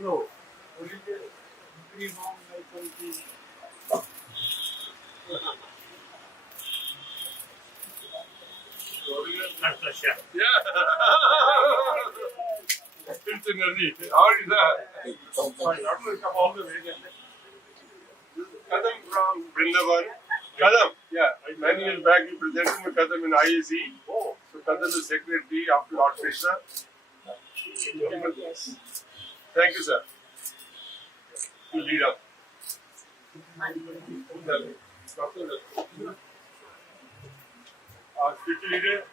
No, only the three mom like yeah. It's energy. How is that? My daughter come all the way. Kadam from Vrindavan. Kadam, yeah. Many years back, you presented me Kadam in IAC. Oh. So Kadam is secretary after Lord Krishna. Yes. Thank you, sir. You lead up. Spiritual leader.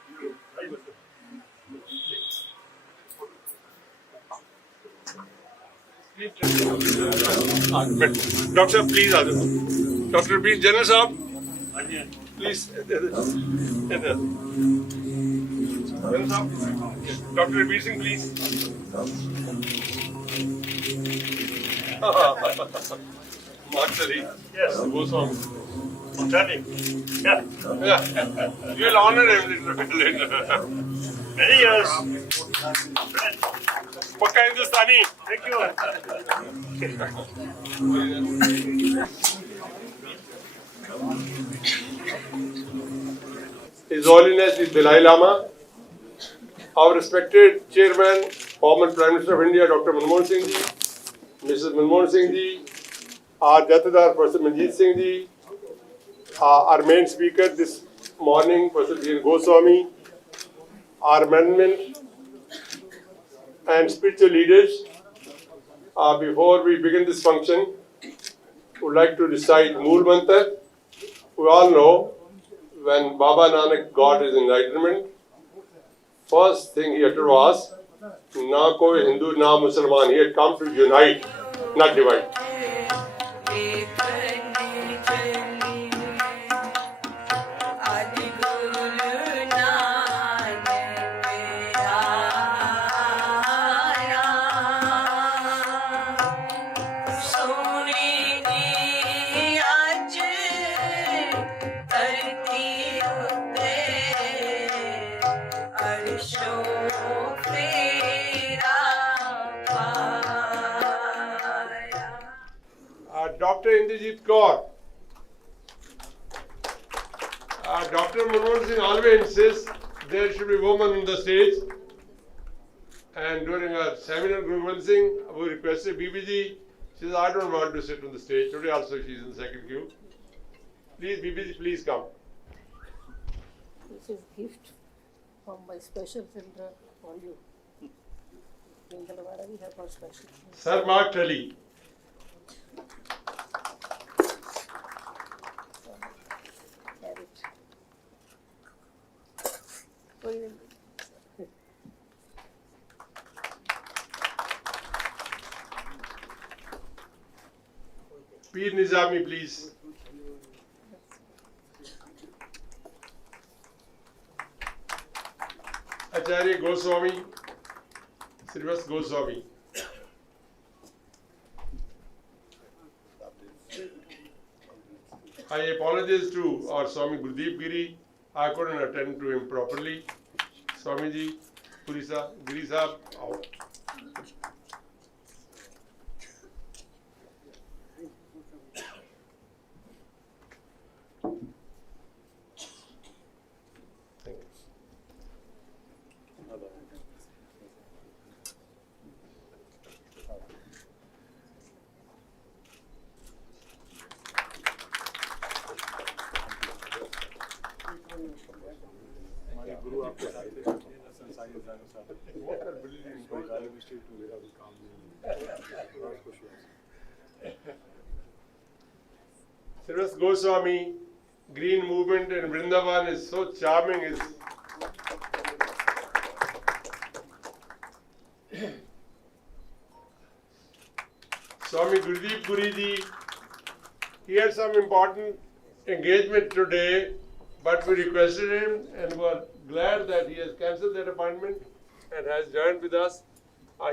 Doctor, please, Doctor, please, General Saab, please. General Saab, Doctor Rabir Singh, please. Marksari. Yes. Goswami. Fantastic. Yeah. Yeah. You'll honor him later. Many years. Pakka Hindustani. Thank you. His Holiness the Dalai Lama, our respected Chairman, former Prime Minister of India, Dr. Manmohan Singh Ji, Mrs. Manmohan Singh Ji, our Jathedar, Professor Manjeet Singh Ji, our main speaker this morning, Professor G. Goswami, our amendment and spiritual leaders. Before we begin this function, we would like to recite Mool Mantra. We all know when Baba Nanak got his enlightenment, first thing he uttered was, Na koi Hindu, na Musliman. He had come to unite, not divide. Dr. Indrajit Kaur. Dr. Manmohan Singh always insists there should be women on the stage. And during our seminar, Guru Gobind Singh, we requested BBG. She says, I don't want to sit on the stage. Today also she is in the second queue. Please, BBG, please come. This is gift from my special center for you. In Galwara we have one special. Sir Mark Tully. Peer Nizami, please. Acharya Goswami, Srivas Goswami. I apologize to our Swami Gurdeep Giri. I couldn't attend to him properly. Swamiji, Purisa, Giri Sahab, out. Srivas Goswami, green movement in Vrindavan is so charming. Swami Gurdeep Puri ji, he had some important engagement today, but we requested him and were glad that he has cancelled that appointment and has joined with us.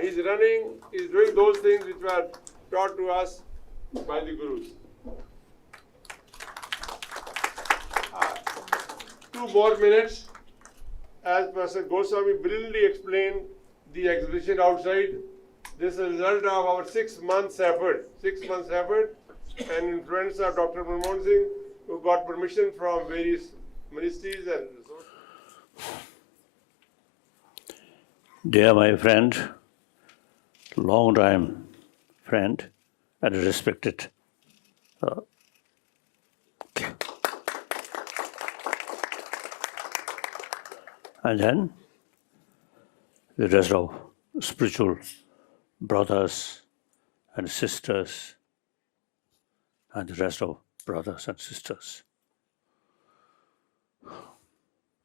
He's doing those things which were taught to us by the Gurus. 2 more minutes. As Professor Goswami brilliantly explained the exhibition outside, this is a result of our 6 months effort, and influence of Dr. Manmohan Singh, who got permission from various ministries and resources. Dear my friend, long time friend and respected. And then the rest of spiritual brothers and sisters and the rest of brothers and sisters.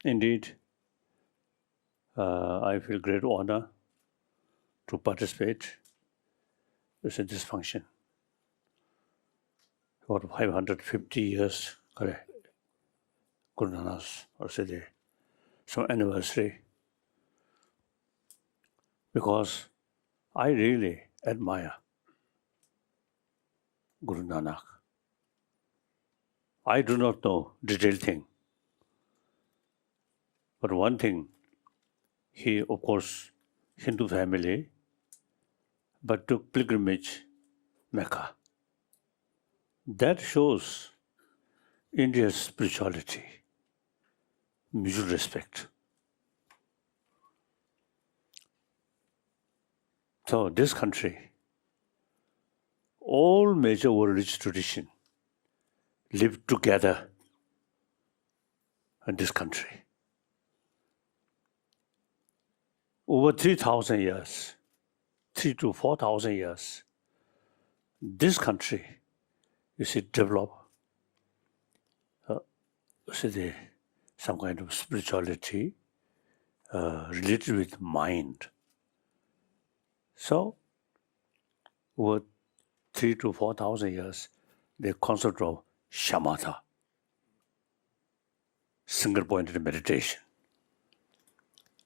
Indeed, I feel great honor to participate in this function. About 550 years, correct? Guru Nanak's or say some anniversary. Because I really admire Guru Nanak. I do not know detailed thing. But one thing, he, of course, Hindu family, but took pilgrimage Mecca. That shows India's spirituality, mutual respect. So this country, all major world religious tradition live together in this country. Over 3,000 years, 3 to 4,000 years, this country, you see, develop some kind of spirituality related with mind. So, over 3 to 4,000 years, the concept of shamatha, single-pointed meditation,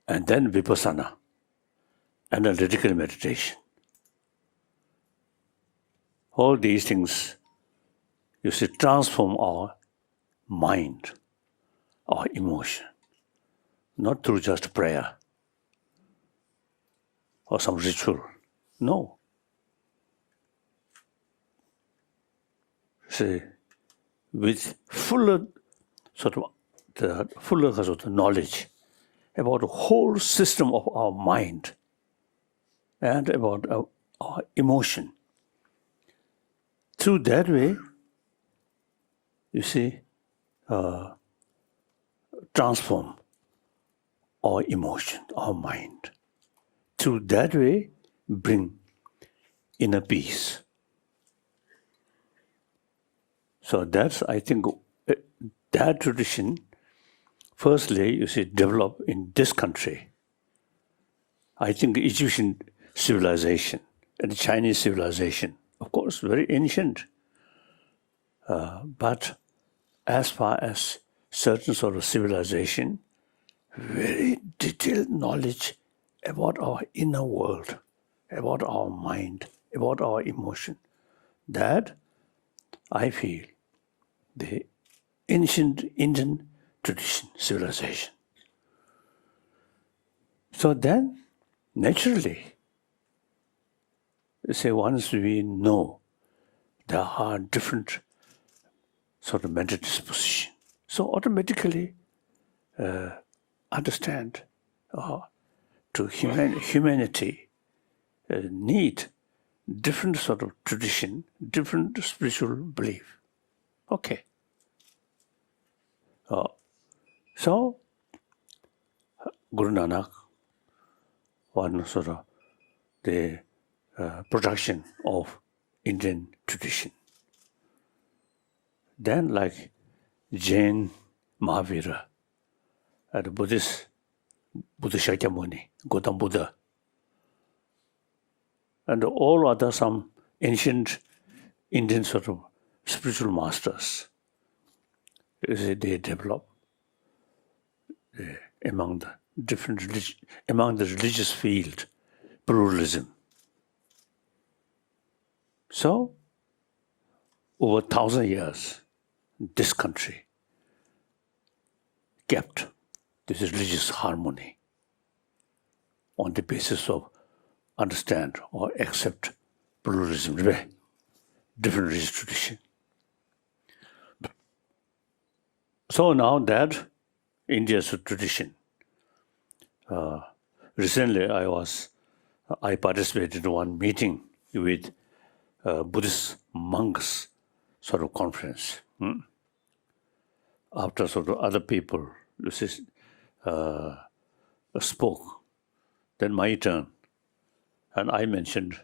and then vipassana, analytical meditation. All these things, you see, transform our mind, our emotion, not through just prayer or some ritual. No. See, with fuller sort of knowledge about the whole system of our mind and about our emotion. Through that way, you see, transform our emotion, our mind. Through that way, bring inner peace. So that's, I think, that tradition, firstly, you see, developed in this country. I think Egyptian civilization and Chinese civilization, of course, very ancient. But as far as certain sort of civilization, very detailed knowledge about our inner world, about our mind, about our emotion. That, I feel, the ancient Indian tradition, civilization. So then, naturally, say once we know there are different sort of mental disposition, so automatically understand to humanity need different sort of tradition, different spiritual belief. Okay. So, Guru Nanak, one sort of the production of Indian tradition. Then, like Jain Mahavira, and Buddhist Buddha Shakyamuni, Gautam Buddha, and all other some ancient Indian sort of spiritual masters. They develop among the among the religious field, pluralism. So, over 1,000 years, this country kept this religious harmony on the basis of understand or accept pluralism, different religious tradition. So now that India's tradition, recently I participated in one meeting with Buddhist monks sort of conference. After sort of other people spoke, then my turn, and I mentioned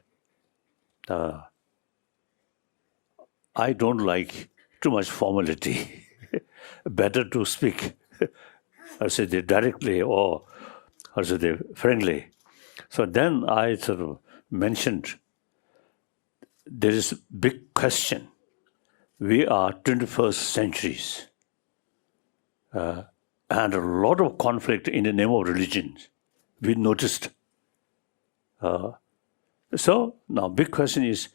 I don't like too much formality. Better to speak, I said directly or I said friendly. So then I sort of mentioned there is a big question. We are 21st centuries, and a lot of conflict in the name of religion. We noticed. So now big question is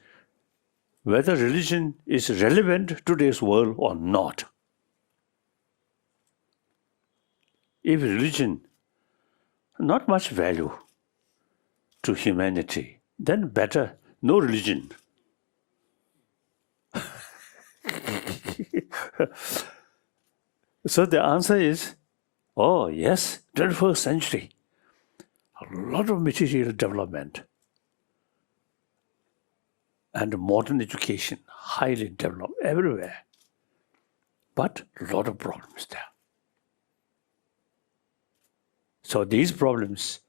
whether religion is relevant to today's world or not. If religion not much value to humanity, then better no religion. So the answer is, oh yes, 21st century, a lot of material development and modern education, highly developed everywhere, but a lot of problems there. So these problems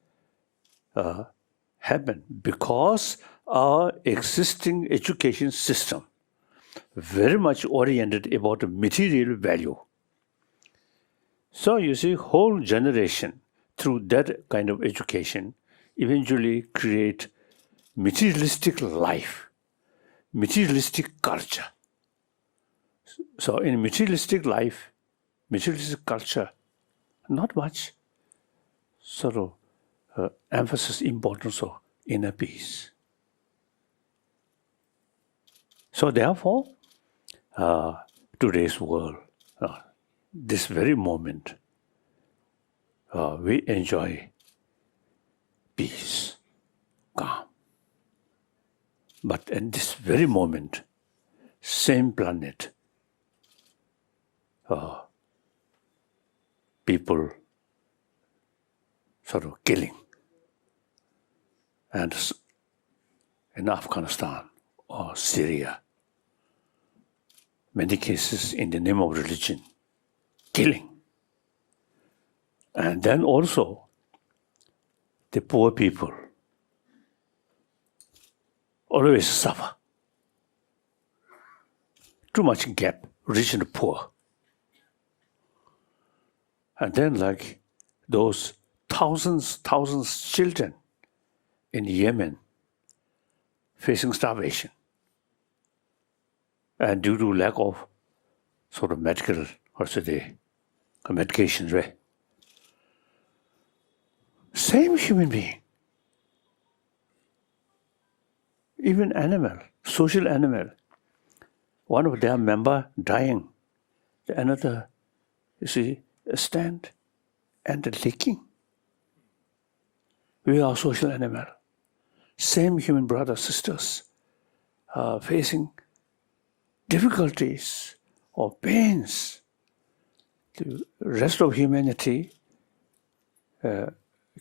happen because our existing education system very much oriented about material value. So you see, whole generation through that kind of education eventually create materialistic life, materialistic culture. So in materialistic life, materialistic culture, not much sort of emphasis, importance of inner peace. So therefore, today's world, this very moment, we enjoy peace, calm. But at this very moment, same planet, people sort of killing. And in Afghanistan or Syria, many cases in the name of religion, killing. And then also the poor people always suffer. Too much gap, rich and poor. And then like those thousands children in Yemen facing starvation. And due to lack of sort of medical, medications, right? Same human being. Even animal, social animal. One of their member dying, the another, you see, stand and licking. We are social animal. Same human brothers, sisters, facing difficulties or pains. The rest of humanity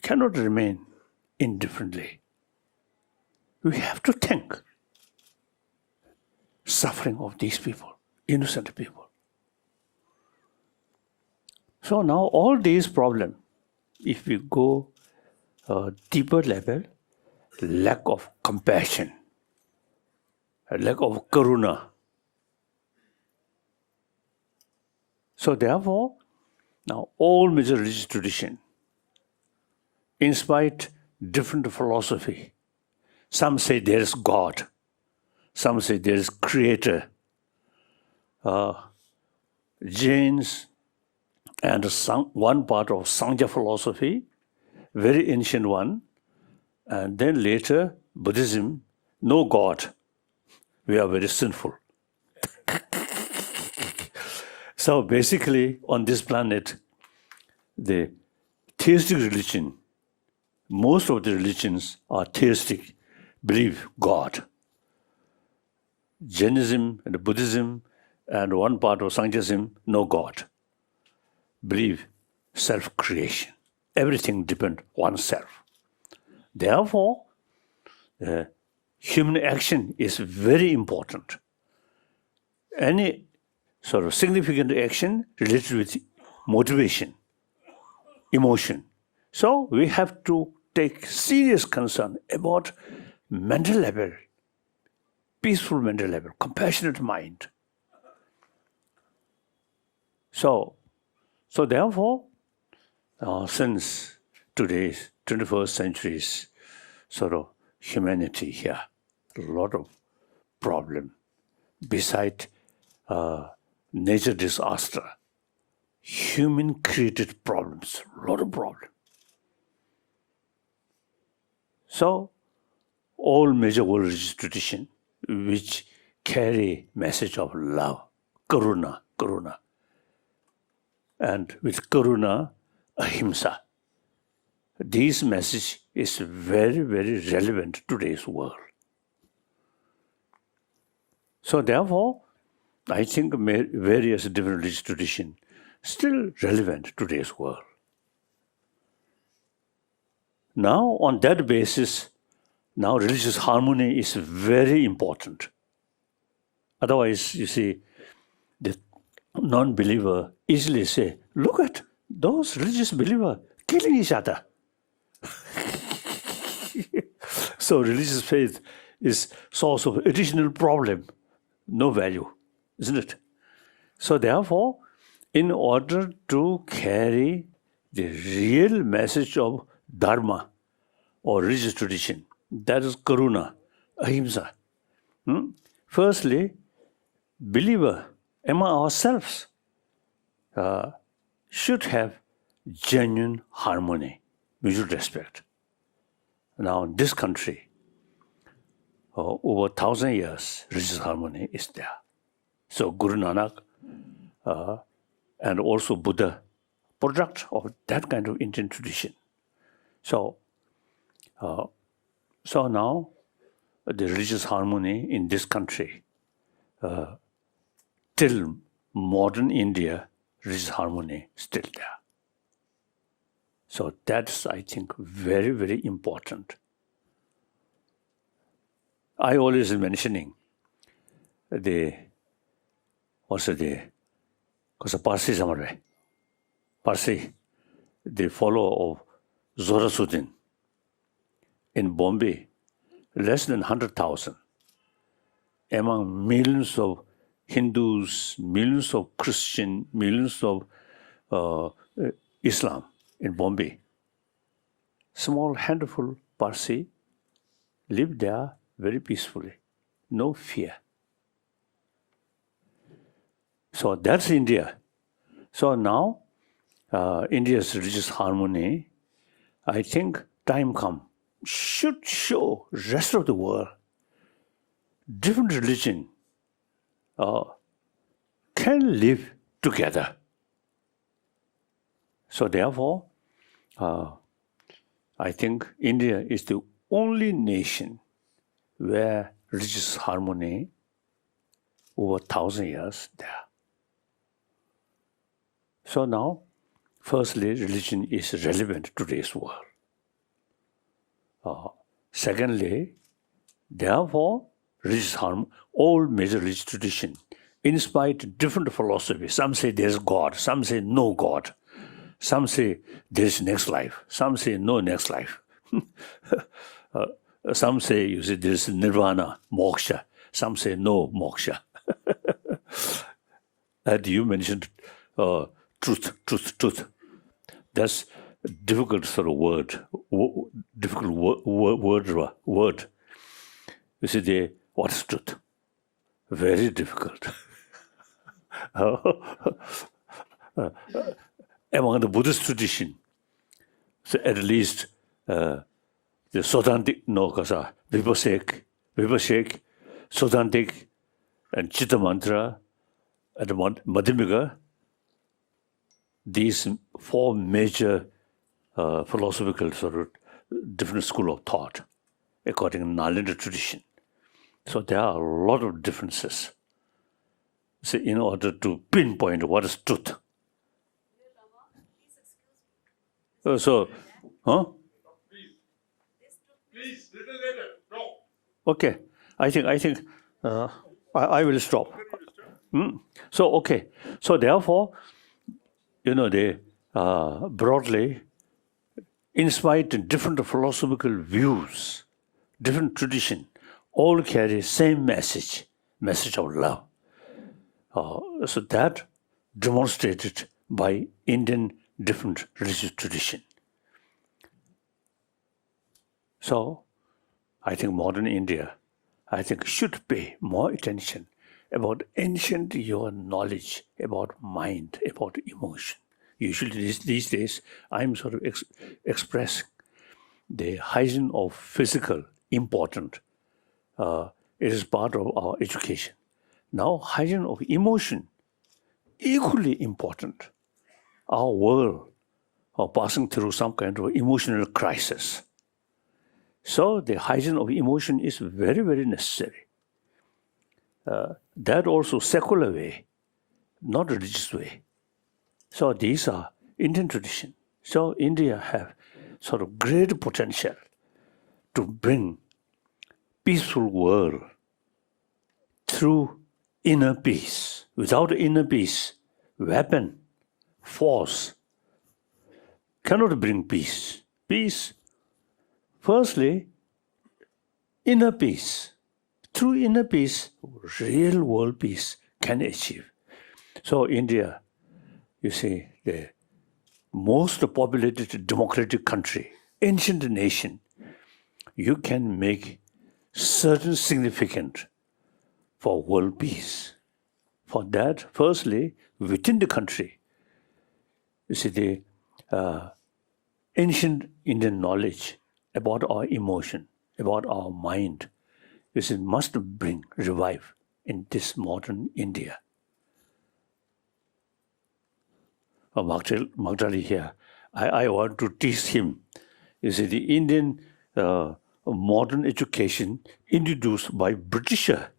cannot remain indifferently. We have to think suffering of these people, innocent people. So now all these problems, if we go deeper level, lack of compassion, a lack of karuna. So therefore, now all major religious tradition inspired different philosophy. Some say there is God. Some say there is Creator. Jains and one part of Sangha philosophy, very ancient one, and then later Buddhism, no God. We are very sinful. So basically, on this planet, the theistic religion, most of the religions are theistic, believe God. Jainism and Buddhism and one part of Sanghism, no God. Believe self-creation. Everything depends on oneself. Therefore, human action is very important. Any sort of significant action related with motivation, emotion. So we have to take serious concern about mental level, peaceful mental level, compassionate mind. So therefore, since today's 21st century's sort of humanity here, a lot of problem. Beside nature disaster, human-created problems, a lot of problem. So all major world religious tradition which carry message of love, karuna, and with karuna, ahimsa. This message is very, very relevant to today's world. So therefore, I think various different religious traditions still relevant to today's world. Now, on that basis, now religious harmony is very important. Otherwise, you see, the non-believer easily say, look at those religious believers killing each other. So religious faith is source of additional problem, no value, isn't it? So therefore, in order to carry the real message of dharma or religious tradition, that is karuna, ahimsa. Firstly, believer among ourselves should have genuine harmony, mutual respect. Now, in this country, over 1,000 years, religious harmony is there. So Guru Nanak and also Buddha, product of that kind of Indian tradition. So now the religious harmony in this country, till modern India, religious harmony still there. So that's, I think, very, very important. I always mentioning Parsi, the follower of Zoroastrian in Bombay, less than 100,000. Among millions of Hindus, millions of Christians, millions of Islam in Bombay, small handful Parsi live there very peacefully, no fear. So that's India. So now, India's religious harmony, I think time come, should show rest of the world, different religion can live together. So therefore, I think India is the only nation where religious harmony over 1,000 years there. So now, firstly, religion is relevant to today's world. Secondly, therefore, religious harmony, all major religious traditions inspired different philosophies. Some say there's God, some say no God. Some say there's next life, some say no next life. Some say, you see, there's nirvana, moksha. Some say no moksha. And you mentioned truth. That's a difficult sort of word. Word. You see, what is truth? Very difficult. Among the Buddhist tradition, so at least the Sodantik, Vipasek, Sodantik, and Chitta Mantra, and Madhyamika, these four major philosophical sort of different school of thought, according to Nalanda tradition. So there are a lot of differences. So in order to pinpoint what is truth. So, huh? Please, little later. No. Okay, I think I will stop. So okay, so therefore, they broadly, in spite of different philosophical views, different tradition, all carry same message of love. So that demonstrated by Indian different religious tradition. So I think modern India, should pay more attention about ancient your knowledge about mind, about emotion. Usually these days, I'm sort of expressing the hygiene of physical important. It is part of our education. Now, hygiene of emotion, equally important. Our world are passing through some kind of emotional crisis. So the hygiene of emotion is very, very necessary. That also secular way, not religious way. So these are Indian tradition. So India have sort of great potential to bring peaceful world through inner peace. Without inner peace, weapon, force cannot bring peace. Peace, firstly, inner peace. Through inner peace, real world peace can achieve. So India, you see, the most populated democratic country, ancient nation, you can make certain significant for world peace. For that, firstly, within the country, you see, the ancient Indian knowledge about our emotion, about our mind, you see, must revive in this modern India. Magdali here, I want to teach him. You see, the Indian modern education introduced by Britisher.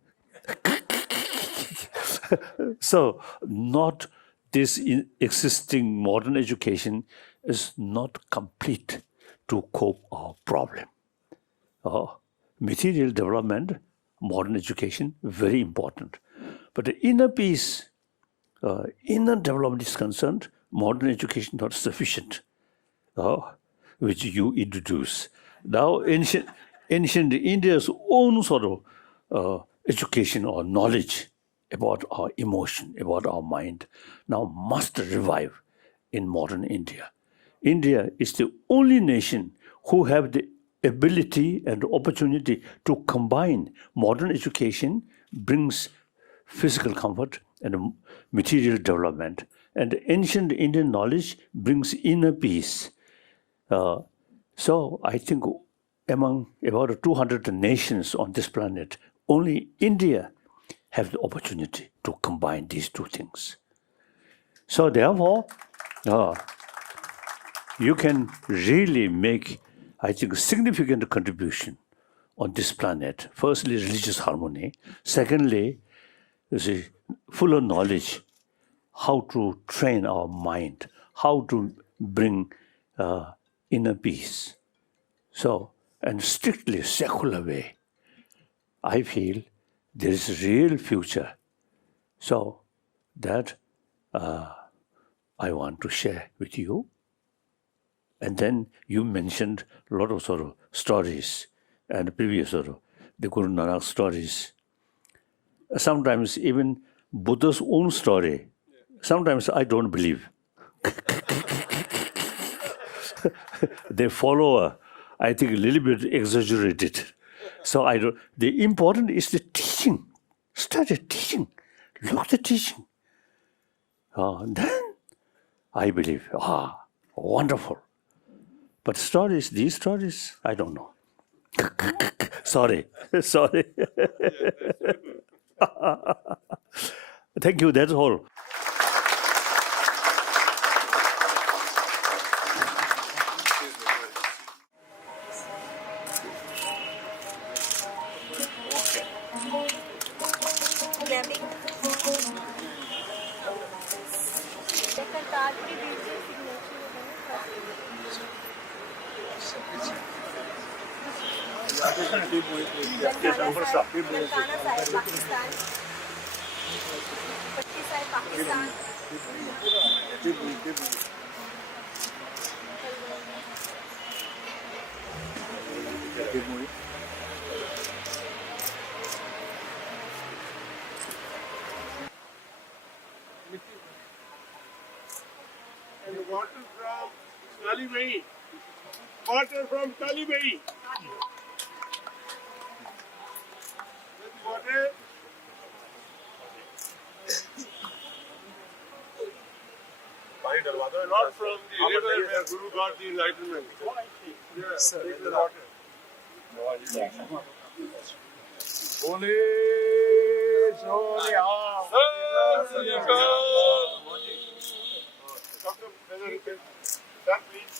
So, not this existing modern education is not complete to cope our problem. Material development, modern education, very important. But the inner peace, inner development is concerned, modern education not sufficient, which you introduce. Now, ancient India's own sort of education or knowledge about our emotion, about our mind, now must revive in modern India. India is the only nation who have the ability and opportunity to combine modern education, brings physical comfort and material development, and ancient Indian knowledge brings inner peace. So I think among about 200 nations on this planet, only India have the opportunity to combine these two things. So therefore, you can really make, I think, a significant contribution on this planet. Firstly, religious harmony. Secondly, you see, fuller knowledge, how to train our mind, how to bring inner peace. So, and strictly secular way, I feel there is a real future. So that I want to share with you. And then you mentioned a lot of sort of stories and previous sort of the Guru Nanak stories. Sometimes even Buddha's own story, sometimes I don't believe. They follow, I think, a little bit exaggerated. So I don't. The important is the teaching. Study teaching. Look at the teaching. Then I believe. Wonderful. But stories, these stories, I don't know. Sorry. Thank you. That's all. And water from Kalibei. Water from Kalibei. Water. Not from the river where Guru got the enlightenment. Yes, take the water. Holy Doctor, whether you can start, please.